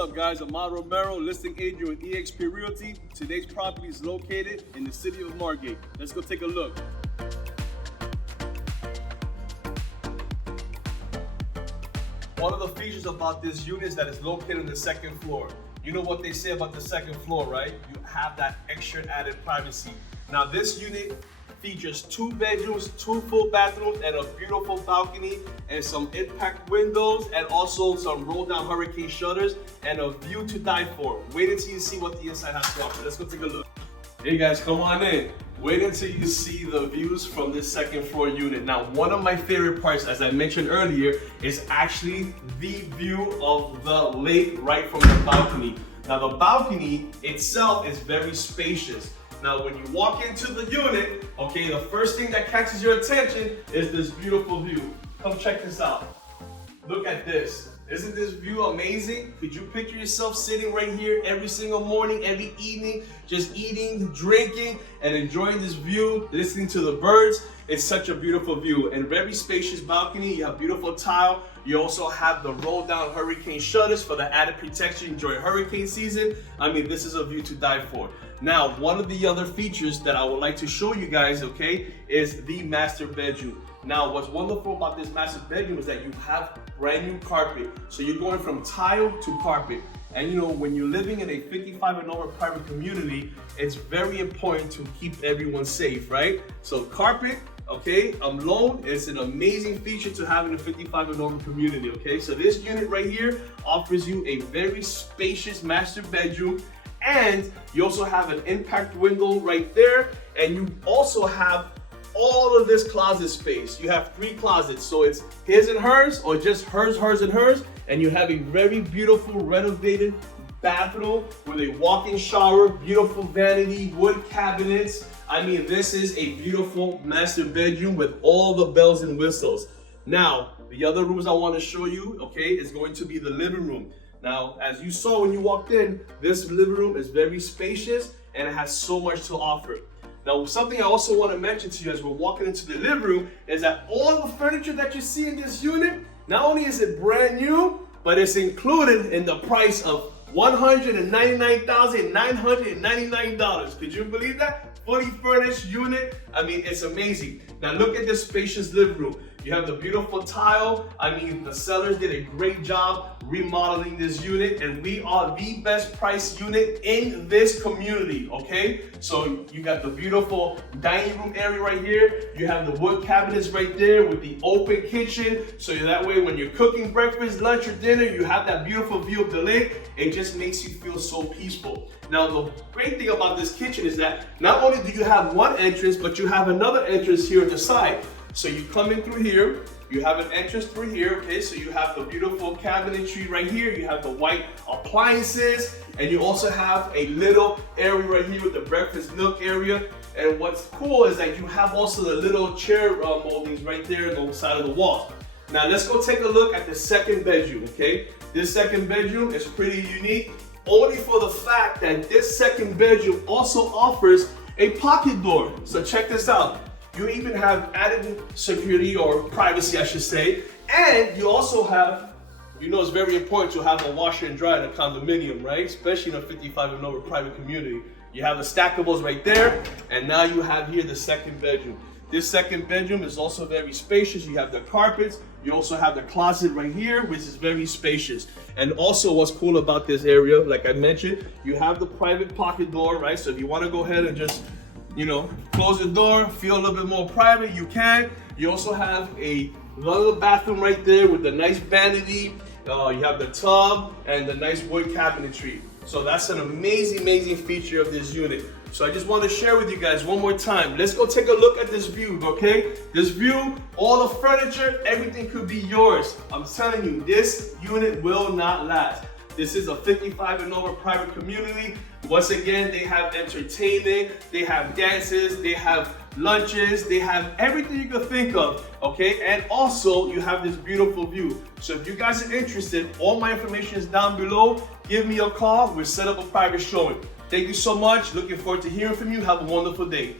up, guys? Amar Romero, listing agent with eXp Realty. Today's property is located in the city of Margate. Let's go take a look. One of the features about this unit is that it's located on the second floor. You know what they say about the second floor, right? You have that extra added privacy. Now this unit features 2 bedrooms, 2 full bathrooms, and a beautiful balcony, and some impact windows, and also some roll down hurricane shutters, and a view to die for. Wait until you see what the inside has to offer. Let's go take a look. Hey guys, come on in. Wait until you see the views from this second floor unit. Now, one of my favorite parts, as I mentioned earlier, is actually the view of the lake right from the balcony. Now, the balcony itself is very spacious. Now, when you walk into the unit, okay, the first thing that catches your attention is this beautiful view. Come check this out. Look at this. Isn't this view amazing? Could you picture yourself sitting right here every single morning, every evening, just eating, drinking, and enjoying this view, listening to the birds? It's such a beautiful view. And very spacious balcony. You have beautiful tile. You also have the roll down hurricane shutters for the added protection during hurricane season. I mean, this is a view to die for. Now, one of the other features that I would like to show you guys, okay, is the master bedroom. Now, what's wonderful about this master bedroom is that you have brand new carpet. So you're going from tile to carpet. And you know, when you're living in a 55 and over private community, it's very important to keep everyone safe, right? So carpet, okay, alone is an amazing feature to have in a 55 and over community, okay? So this unit right here offers you a very spacious master bedroom, and you also have an impact window right there, and you also have all of this closet space. You have 3 closets, so it's his and hers, or just hers, hers, and hers, and you have a very beautiful renovated bathroom with a walk-in shower, beautiful vanity, wood cabinets. I mean, this is a beautiful master bedroom with all the bells and whistles. Now, the other rooms I want to show you, okay, is going to be the living room. Now, as you saw when you walked in, this living room is very spacious and it has so much to offer. Now, something I also want to mention to you as we're walking into the living room is that all the furniture that you see in this unit, not only is it brand new, but it's included in the price of $199,999. Could you believe that? Fully furnished unit. I mean, it's amazing. Now look at this spacious living room. You have the beautiful tile. I mean, the sellers did a great job remodeling this unit, and we are the best price unit in this community, okay? So you got the beautiful dining room area right here. You have the wood cabinets right there with the open kitchen. So that way when you're cooking breakfast, lunch, or dinner, you have that beautiful view of the lake. It just makes you feel so peaceful. Now, the great thing about this kitchen is that not only do you have one entrance, but you have another entrance here on the side. So you come in through here, you have an entrance through here, okay? So you have the beautiful cabinetry right here, you have the white appliances, and you also have a little area right here with the breakfast nook area. And what's cool is that you have also the little chair moldings right there on the side of the wall. Now let's go take a look at the second bedroom, okay? This second bedroom is pretty unique, only for the fact that this second bedroom also offers a pocket door. So check this out. You even have added security, or privacy I should say, and you also have, you know, it's very important to have a washer and dryer in a condominium, right? Especially in a 55 and over private community. You have the stackables right there, and now you have here the second bedroom. This second bedroom is also very spacious. You have the carpets. You also have the closet right here, which is very spacious. And also what's cool about this area, like I mentioned, you have the private pocket door, right? So if you want to go ahead and just, you know, close the door, feel a little bit more private, you can. You also have a little bathroom right there with the nice vanity. You have the tub and the nice wood cabinetry. So that's an amazing, amazing feature of this unit. So I just want to share with you guys one more time. Let's go take a look at this view, okay? This view, all the furniture, everything could be yours. I'm telling you, this unit will not last. This is a 55 and over private community. Once again, they have entertainment, they have dances, they have lunches, they have everything you can think of, okay? And also, you have this beautiful view. So if you guys are interested, all my information is down below. Give me a call. We'll set up a private showing. Thank you so much. Looking forward to hearing from you. Have a wonderful day.